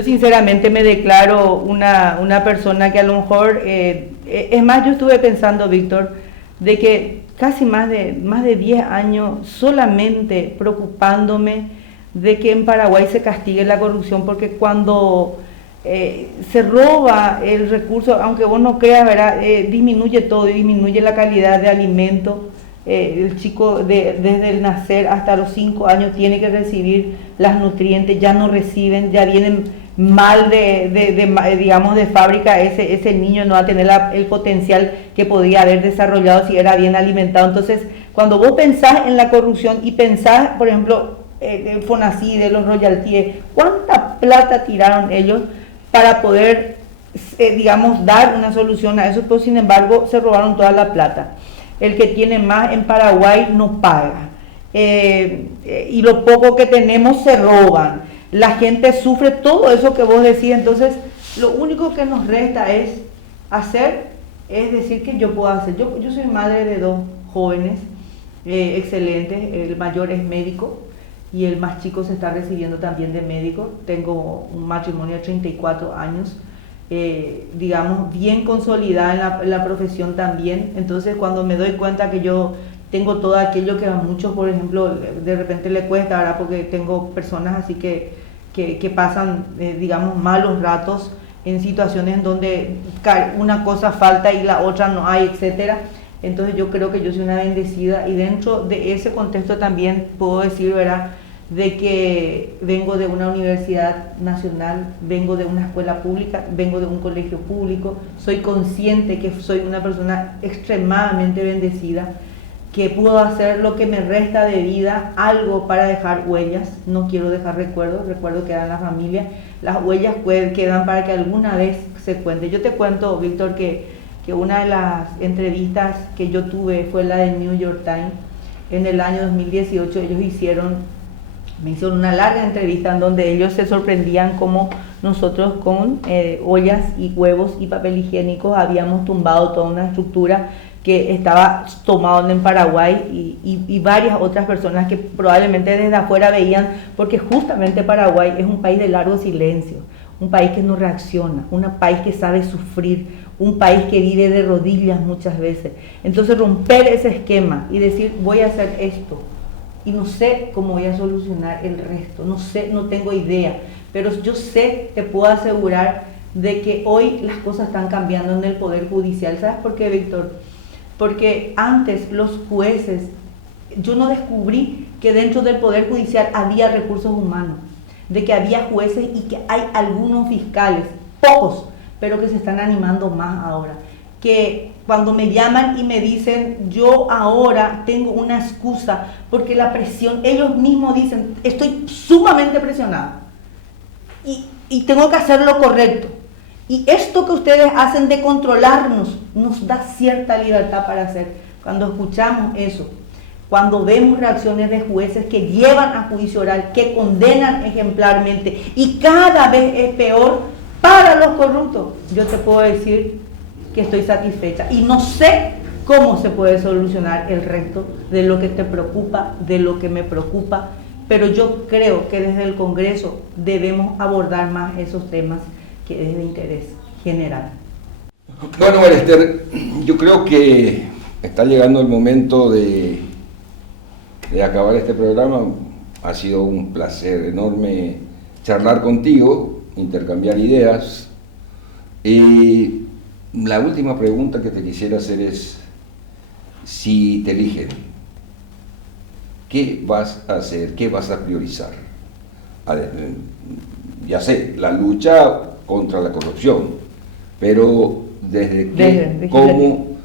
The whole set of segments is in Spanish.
Yo sinceramente me declaro una persona que a lo mejor, es más, yo estuve pensando, Víctor, de que casi más de 10 años solamente preocupándome de que en Paraguay se castigue la corrupción, porque cuando se roba el recurso, aunque vos no creas, ¿verdad? Disminuye todo, disminuye la calidad de alimento. El chico desde el nacer hasta los 5 años tiene que recibir las nutrientes, ya no reciben, ya vienen mal digamos, de fábrica. Ese niño no va a tener el potencial que podía haber desarrollado si era bien alimentado. Entonces, cuando vos pensás en la corrupción y pensás, por ejemplo, el Fonacid, de los royalties, ¿cuánta plata tiraron ellos para poder, digamos, dar una solución a eso? Pero sin embargo, se robaron toda la plata. El que tiene más en Paraguay no paga, y lo poco que tenemos se roban, la gente sufre todo eso que vos decís. Entonces lo único que nos resta es decir que yo puedo hacer. Yo soy madre de 2 jóvenes excelentes, el mayor es médico y el más chico se está recibiendo también de médico. Tengo un matrimonio de 34 años, digamos, bien consolidada en la profesión también. Entonces cuando me doy cuenta que yo tengo todo aquello que a muchos, por ejemplo, de repente le cuesta, ¿verdad? Porque tengo personas así que pasan, digamos, malos ratos en situaciones donde una cosa falta y la otra no hay, etcétera. Entonces yo creo que yo soy una bendecida, y dentro de ese contexto también puedo decir, ¿verdad?, de que vengo de una universidad nacional, vengo de una escuela pública, vengo de un colegio público, soy consciente que soy una persona extremadamente bendecida, que puedo hacer lo que me resta de vida, algo para dejar huellas. No quiero dejar recuerdos quedan en la familia, las huellas quedan para que alguna vez se cuente. Yo te cuento, Víctor, que una de las entrevistas que yo tuve fue la del New York Times. En el año 2018 ellos me hicieron una larga entrevista en donde ellos se sorprendían cómo nosotros con ollas y huevos y papel higiénico habíamos tumbado toda una estructura que estaba tomado en Paraguay, y varias otras personas que probablemente desde afuera veían, porque justamente Paraguay es un país de largo silencio, un país que no reacciona, un país que sabe sufrir, un país que vive de rodillas muchas veces. Entonces romper ese esquema y decir, voy a hacer esto y no sé cómo voy a solucionar el resto, no sé, no tengo idea, pero yo sé, te puedo asegurar de que hoy las cosas están cambiando en el Poder Judicial. ¿Sabes por qué, Víctor? Porque antes los jueces, yo no descubrí que dentro del Poder Judicial había recursos humanos, de que había jueces y que hay algunos fiscales, pocos, pero que se están animando más ahora. Que cuando me llaman y me dicen, yo ahora tengo una excusa, porque la presión, ellos mismos dicen, estoy sumamente presionado y tengo que hacer lo correcto. Y esto que ustedes hacen de controlarnos nos da cierta libertad para hacer. Cuando escuchamos eso, cuando vemos reacciones de jueces que llevan a juicio oral, que condenan ejemplarmente, y cada vez es peor para los corruptos, yo te puedo decir que estoy satisfecha. Y no sé cómo se puede solucionar el resto de lo que te preocupa, de lo que me preocupa, pero yo creo que desde el Congreso debemos abordar más esos temas que es de interés general. Bueno, María Esther, yo creo que está llegando el momento de acabar este programa. Ha sido un placer enorme charlar contigo, intercambiar ideas. Y la última pregunta que te quisiera hacer es, si te eligen, ¿qué vas a hacer? ¿Qué vas a priorizar? Ya sé, la lucha contra la corrupción, pero ¿desde qué, cómo,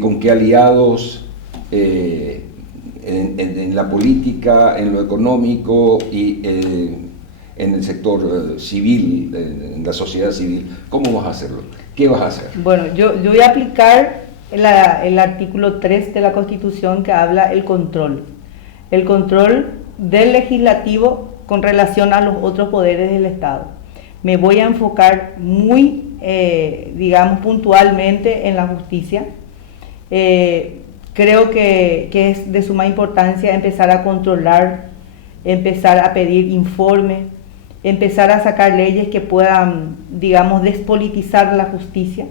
con qué aliados, en la política, en lo económico y en el sector civil, en la sociedad civil? ¿Cómo vas a hacerlo? ¿Qué vas a hacer? Bueno, yo voy a aplicar el artículo 3 de la Constitución, que habla el control del legislativo con relación a los otros poderes del Estado. Me voy a enfocar muy, digamos, puntualmente en la justicia. Creo que es de suma importancia empezar a controlar, empezar a pedir informe, empezar a sacar leyes que puedan, digamos, despolitizar la justicia,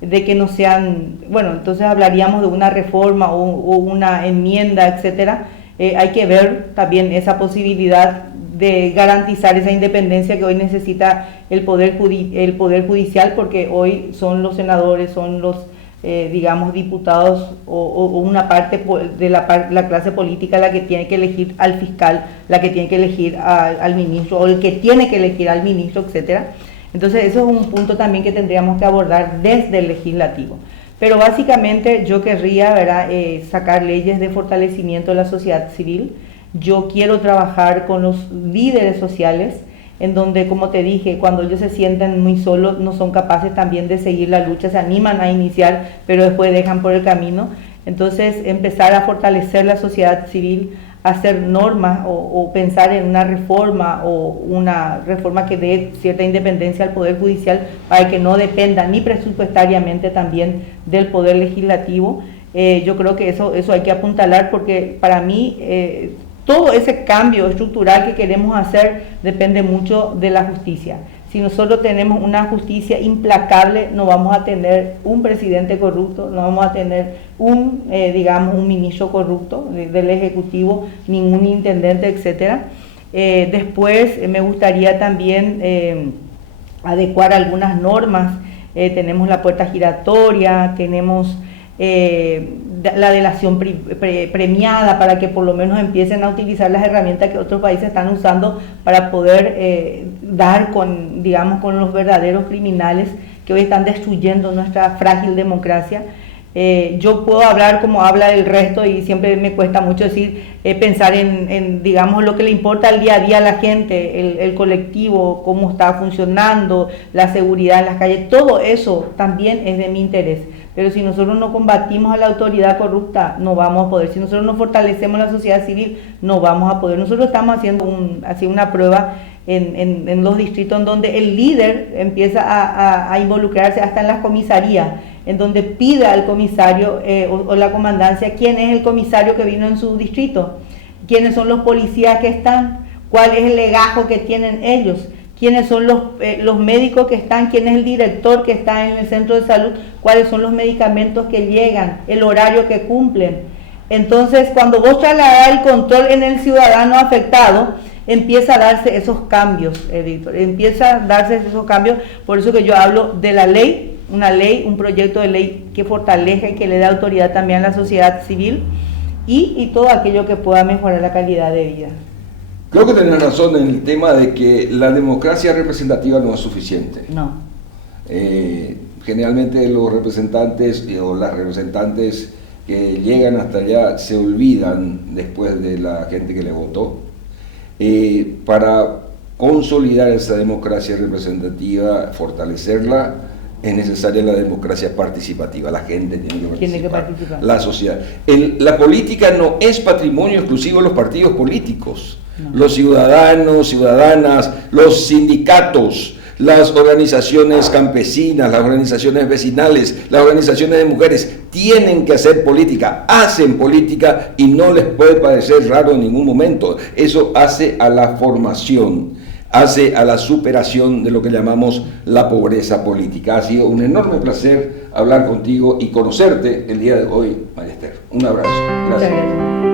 de que no sean, bueno, entonces hablaríamos de una reforma o una enmienda, etcétera. Hay que ver también esa posibilidad de garantizar esa independencia que hoy necesita el poder judicial, porque hoy son los senadores, son los digamos diputados o una parte de la clase política la que tiene que elegir al fiscal, la que tiene que elegir al ministro, o el que tiene que elegir al ministro, etcétera. Entonces eso es un punto también que tendríamos que abordar desde el legislativo. Pero básicamente yo querría, ¿verdad?, sacar leyes de fortalecimiento de la sociedad civil. Yo quiero trabajar con los líderes sociales, en donde, como te dije, cuando ellos se sienten muy solos, no son capaces también de seguir la lucha, se animan a iniciar, pero después dejan por el camino. Entonces, empezar a fortalecer la sociedad civil, hacer normas o pensar en una reforma que dé cierta independencia al Poder Judicial para que no dependa ni presupuestariamente también del Poder Legislativo. Yo creo que eso hay que apuntalar, porque para mí todo ese cambio estructural que queremos hacer depende mucho de la justicia. Si nosotros tenemos una justicia implacable, no vamos a tener un presidente corrupto, no vamos a tener un ministro corrupto del Ejecutivo, ningún intendente, etcétera. Después me gustaría también adecuar algunas normas. Tenemos la puerta giratoria, tenemos la delación premiada, para que por lo menos empiecen a utilizar las herramientas que otros países están usando para poder dar con los verdaderos criminales que hoy están destruyendo nuestra frágil democracia. Yo puedo hablar como habla el resto y siempre me cuesta mucho pensar en digamos lo que le importa al día a día a la gente, el colectivo, cómo está funcionando, la seguridad en las calles. Todo eso también es de mi interés. Pero si nosotros no combatimos a la autoridad corrupta, no vamos a poder. Si nosotros no fortalecemos la sociedad civil, no vamos a poder. Nosotros estamos haciendo una prueba en los distritos en donde el líder empieza a involucrarse hasta en las comisarías, en donde pide al comisario o la comandancia quién es el comisario que vino en su distrito, quiénes son los policías que están, cuál es el legajo que tienen ellos, quiénes son los médicos que están, quién es el director que está en el centro de salud, cuáles son los medicamentos que llegan, el horario que cumplen. Entonces, cuando vos trasladás el control en el ciudadano afectado, empieza a darse esos cambios, Víctor, empieza a darse esos cambios. Por eso que yo hablo de la ley, un proyecto de ley que fortalezca y que le dé autoridad también a la sociedad civil y todo aquello que pueda mejorar la calidad de vida. Creo que tenés razón en el tema de que la democracia representativa no es suficiente. No. Generalmente los representantes o las representantes que llegan hasta allá se olvidan después de la gente que le votó. Para consolidar esa democracia representativa, fortalecerla, es necesaria la democracia participativa. La gente tiene que participar. La sociedad. La política no es patrimonio exclusivo de los partidos políticos. No. Los ciudadanos, ciudadanas, los sindicatos, las organizaciones campesinas, las organizaciones vecinales, las organizaciones de mujeres tienen que hacer política, hacen política y no les puede parecer raro en ningún momento. Eso hace a la formación, hace a la superación de lo que llamamos la pobreza política. Ha sido un enorme placer hablar contigo y conocerte el día de hoy, María Esther. Un abrazo. Gracias.